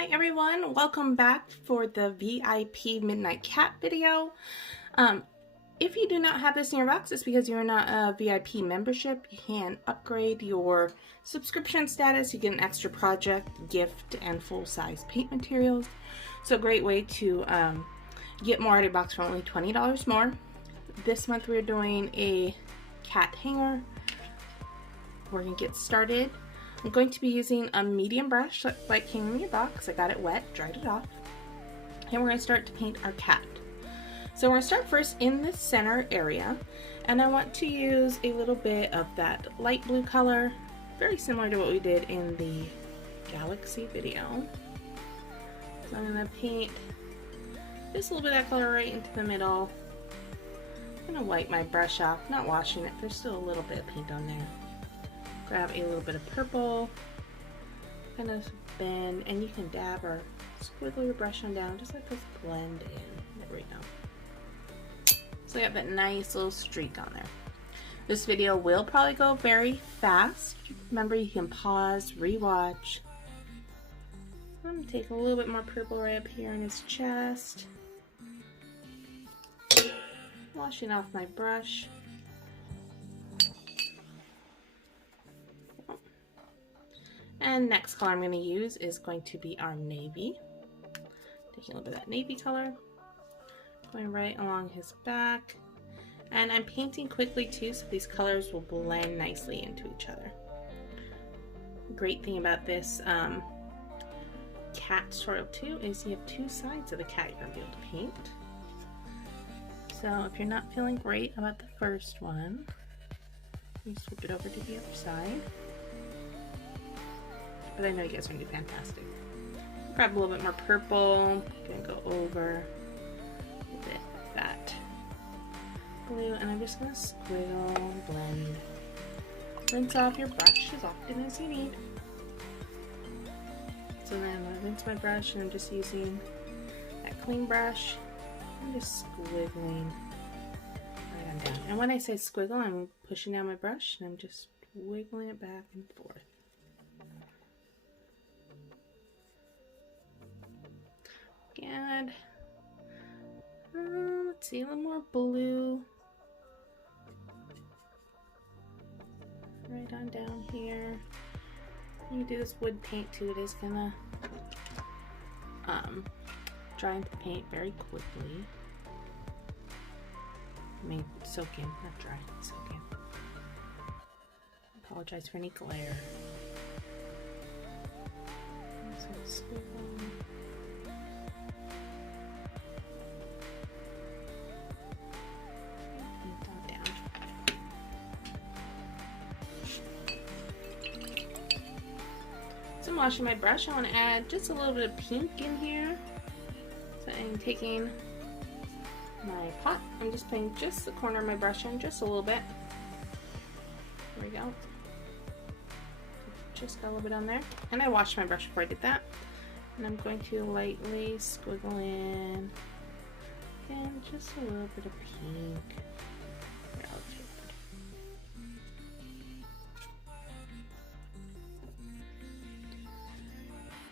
Hi everyone, welcome back for the VIP Midnight Cat video. If you do not have this in your box, it's because you're not a VIP membership. You can upgrade your subscription status. You get an extra project, gift, and full-size paint materials. So a great way to get more out of your box for only $20 more. This month we're doing a cat hanger. We're gonna get started. I'm going to be using a medium brush like came in your box. I got it wet, dried it off. And we're gonna start to paint our cat. So we're gonna start first in the center area. And I want to use a little bit of that light blue color, very similar to what we did in the Galaxy video. So I'm gonna paint just a little bit of that color right into the middle. I'm gonna wipe my brush off, not washing it. There's still a little bit of paint on there. Grab a little bit of purple, kind of bend, and you can dab or squiggle your brush on down, just let this blend in. There we go. So I got that nice little streak on there. This video will probably go very fast. Remember, you can pause, rewatch. I'm gonna take a little bit more purple right up here in his chest. Washing off my brush. And next color I'm going to use is going to be our navy. Taking a little bit of that navy color, going right along his back. And I'm painting quickly too, so these colors will blend nicely into each other. Great thing about this cat tutorial too is you have two sides of the cat you're going to be able to paint. So if you're not feeling great about the first one, you switch it over to the other side. But I know you guys are going to do fantastic. Grab a little bit more purple. Gonna go over a little bit of that blue, and I'm just going to squiggle, blend. Rinse off your brush as often as you need. So then I'm going to rinse my brush, and I'm just using that clean brush. I'm just squiggling right on down. And when I say squiggle, I'm pushing down my brush, and I'm just wiggling it back and forth. Add, let's see, a little more blue right on down here. You do this wood paint too, it is gonna dry into the paint very quickly. I mean, soak in, not dry, soak in. Apologize for any glare. So I'm washing my brush. I want to add just a little bit of pink in here. So I'm taking my pot. I'm just putting just the corner of my brush in, just a little bit. There we go. Just got a little bit on there. And I washed my brush before I did that. And I'm going to lightly squiggle in. And just a little bit of pink. Here, I'll take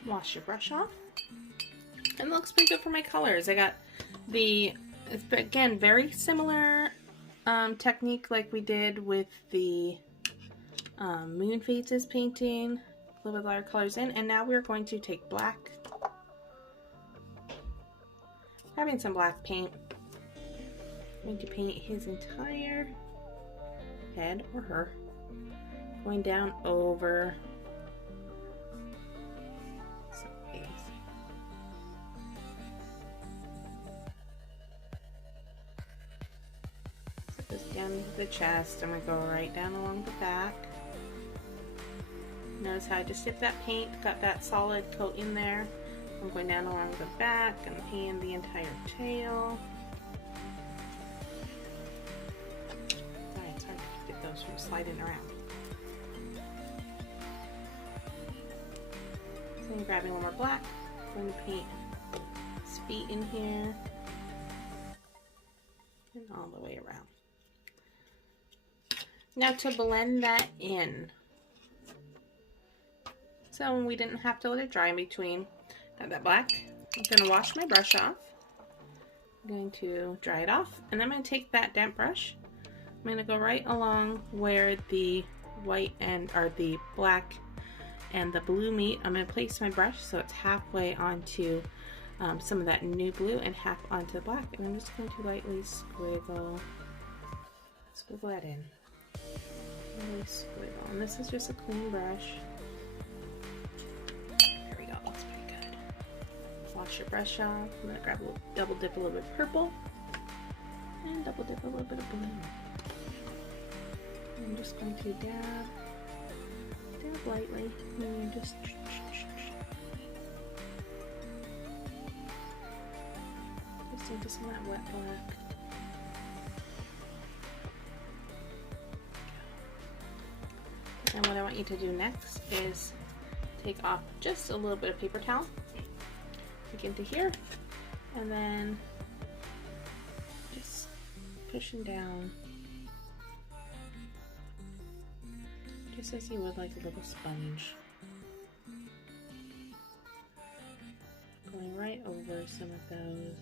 wash your brush off, and it looks pretty good for my colors. I got the, again, very similar technique like we did with the Moon Phases painting, a little bit lighter colors in, and now we're going to take black, grabbing some black paint. I'm going to paint his entire head or her, going down over down the chest. I'm going to go right down along the back. Notice how I just dipped that paint, got that solid coat in there. I'm going down along the back and painting the entire tail. Sorry, it's hard to get those from sliding around. So I'm grabbing a little more black. I'm going to paint his feet in here and all the way around. Now to blend that in. So we didn't have to let it dry in between. Got that black. I'm going to wash my brush off. I'm going to dry it off, and I'm going to take that damp brush. I'm going to go right along where the white and or the black and the blue meet. I'm going to place my brush so it's halfway onto some of that new blue and half onto the black, and I'm just going to lightly squiggle that in. Lightly squiggle, and this is just a clean brush. There we go. Looks pretty good. Wash your brush off. I'm going to grab double dip a little bit of purple and double dip a little bit of blue. I'm just going to dab lightly, and just into some of that wet black. And what I want you to do next is take off just a little bit of paper towel, take into here, and then just pushing down, just as you would like a little sponge. Going right over some of those.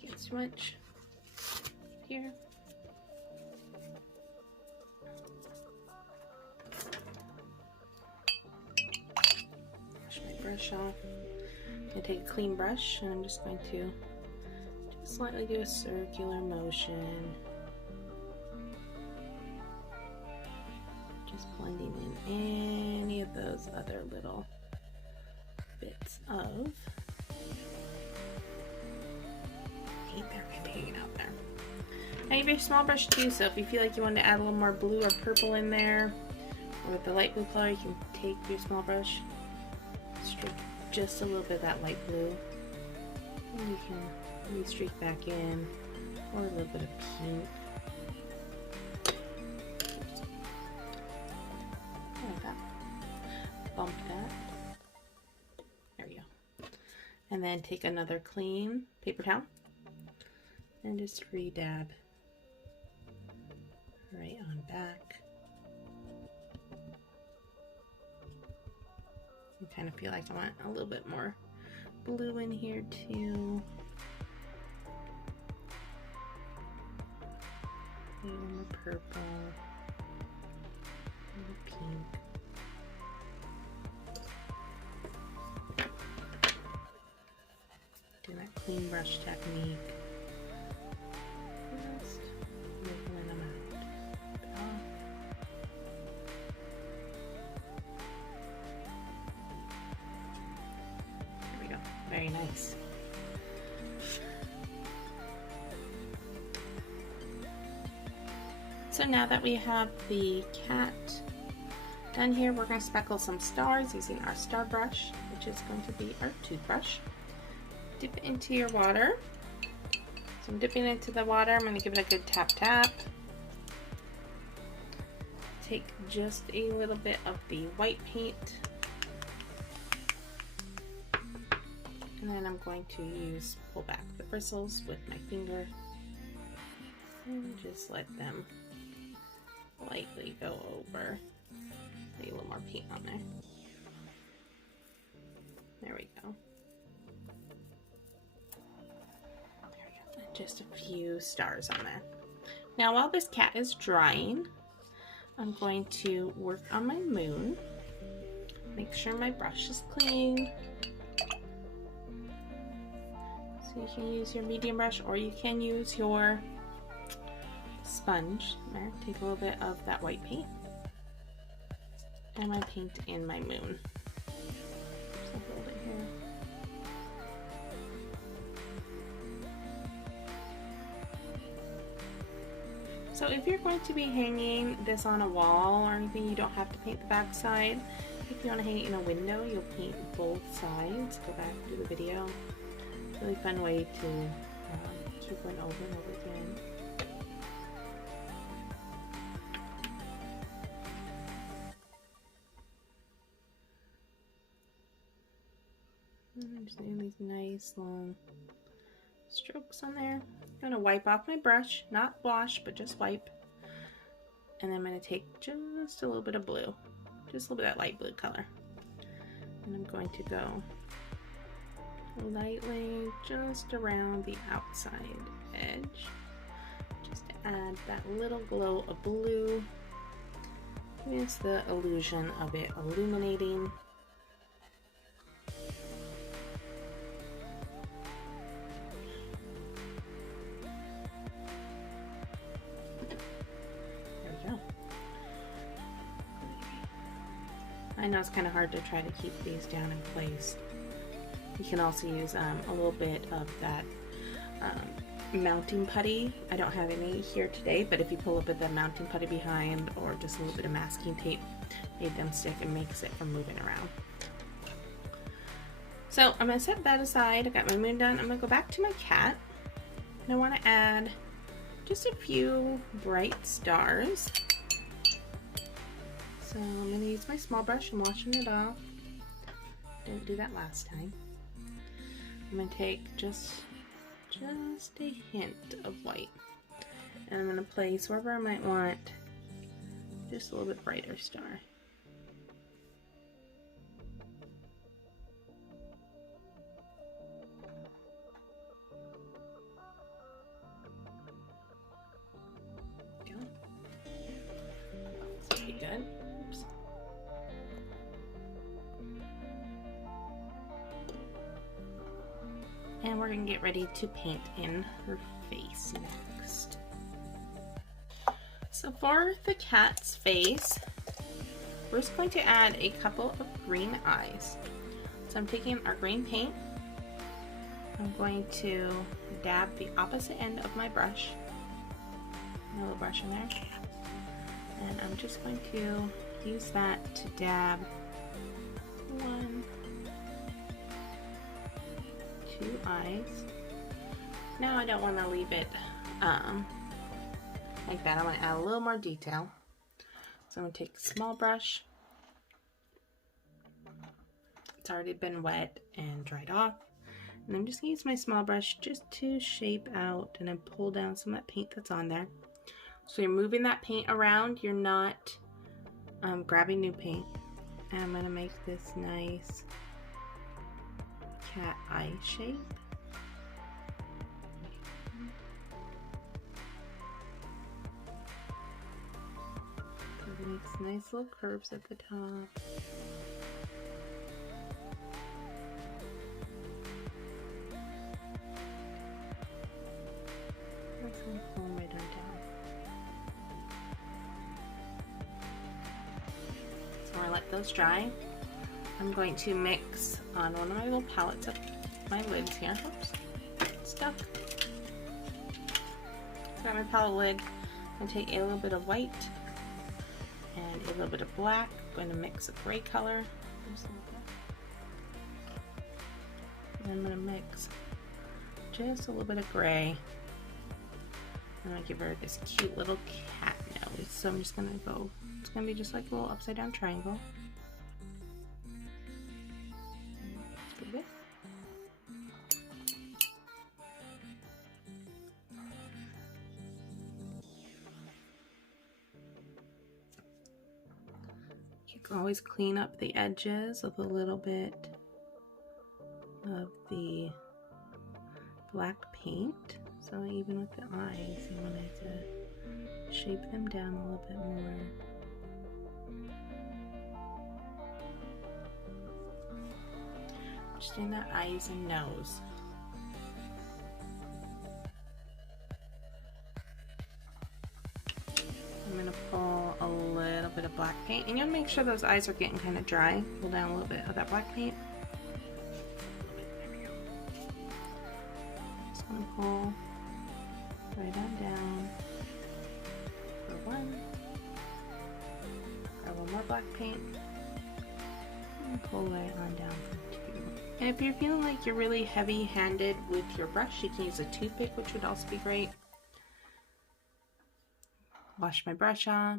Get too much here. Wash my brush off. I'm going to take a clean brush and I'm just going to just slightly do a circular motion. Just blending in any of those other little bits of paint that might be hanging out there. Now you have your small brush too, so if you feel like you want to add a little more blue or purple in there, or with the light blue color, you can take your small brush, streak just a little bit of that light blue, and you can maybe streak back in, or a little bit of pink. Like that. Bump that. There we go. And then take another clean paper towel and just re-dab right on back. I kind of feel like I want a little bit more blue in here too. A little more purple. A little pink. Do that clean brush technique. Just wiggling them out. There we go. Very nice. So now that we have the cat done here, we're going to speckle some stars using our star brush, which is going to be our toothbrush. Dip it into your water. So I'm dipping into the water. I'm going to give it a good tap tap. Take just a little bit of the white paint. And then I'm going to pull back the bristles with my finger and just let them lightly go over. Maybe a little more paint on there. There we go. There we go. And just a few stars on there. Now while this cat is drying, I'm going to work on my moon. Make sure my brush is clean. So you can use your medium brush or you can use your sponge. There, take a little bit of that white paint and my paint in my moon. So hold it here. So if you're going to be hanging this on a wall or anything, you don't have to paint the back side. If you want to hang it in a window, you'll paint both sides. Go back to the video. Really fun way to keep going over and over again. I'm just doing these nice long strokes on there. I'm going to wipe off my brush, not wash, but just wipe. And then I'm going to take just a little bit of blue. just a little bit of that light blue color. And I'm going to go lightly just around the outside edge, just to add that little glow of blue. It's the illusion of it illuminating. There we go. I know it's kind of hard to try to keep these down in place. You can also use a little bit of that mounting putty. I don't have any here today, but if you pull a bit of that mounting putty behind, or just a little bit of masking tape, made them stick and makes it from moving around. So I'm going to set that aside. I got my moon done. I'm going to go back to my cat. And I want to add just a few bright stars. So I'm going to use my small brush and washing it off. Didn't do that last time. I'm going to take just a hint of white, and I'm going to place wherever I might want just a little bit brighter star. Go. This will be good. Oops. And we're going to get ready to paint in her face next. So for the cat's face, we're just going to add a couple of green eyes. So I'm taking our green paint. I'm going to dab the opposite end of my brush. A little brush in there. And I'm just going to use that to dab one, two eyes. Now I don't want to leave it like that. I want to add a little more detail. So I'm going to take a small brush. It's already been wet and dried off. And I'm just going to use my small brush just to shape out and then pull down some of that paint that's on there. So you're moving that paint around. You're not grabbing new paint. And I'm going to make this nice cat eye shape. So it makes nice little curves at the top. That's going to pull right on down. So I'm going to let those dry. I'm going to mix on one of my little palettes of my lids here. Oops, stuck. So I got my palette lid. I'm going to take a little bit of white and a little bit of black. I'm going to mix a gray color. And I'm going to mix just a little bit of gray. I'm going to give her this cute little cat nose. So I'm just going to go, it's going to be just like a little upside down triangle. You can always clean up the edges with a little bit of the black paint. So even with the eyes, you wanted to shape them down a little bit more. Just doing the eyes and nose. I'm going to pull a little bit of black paint, and you'll make sure those eyes are getting kind of dry. Pull down a little bit of that black paint. Just going to pull right on down for one. Grab one more black paint. And pull right on down for two. And if you're feeling like you're really heavy-handed with your brush, you can use a toothpick, which would also be great. Wash my brush off,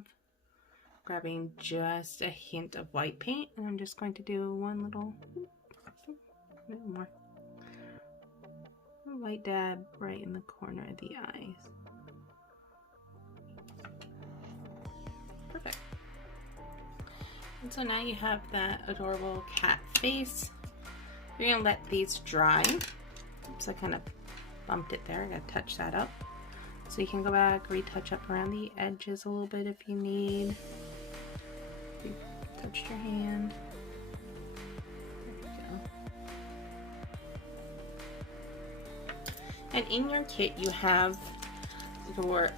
grabbing just a hint of white paint, and I'm just going to do one little more white dab right in the corner of the eyes. Perfect. And so now you have that adorable cat face. You're gonna let these dry. Oops, I kind of bumped it there. I gotta touch that up. So you can go back, retouch up around the edges a little bit if you need. You touched your hand. There you go. And in your kit you have your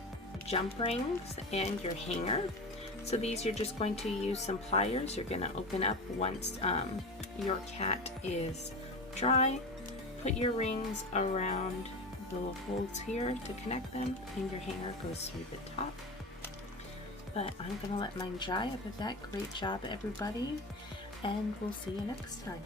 jump rings and your hanger. So these you're just going to use some pliers. You're going to open up once your cat is dry. Put your rings around the holes here to connect them, and your hanger goes through the top. But I'm going to let mine dry. Other than that, great job everybody, and we'll see you next time.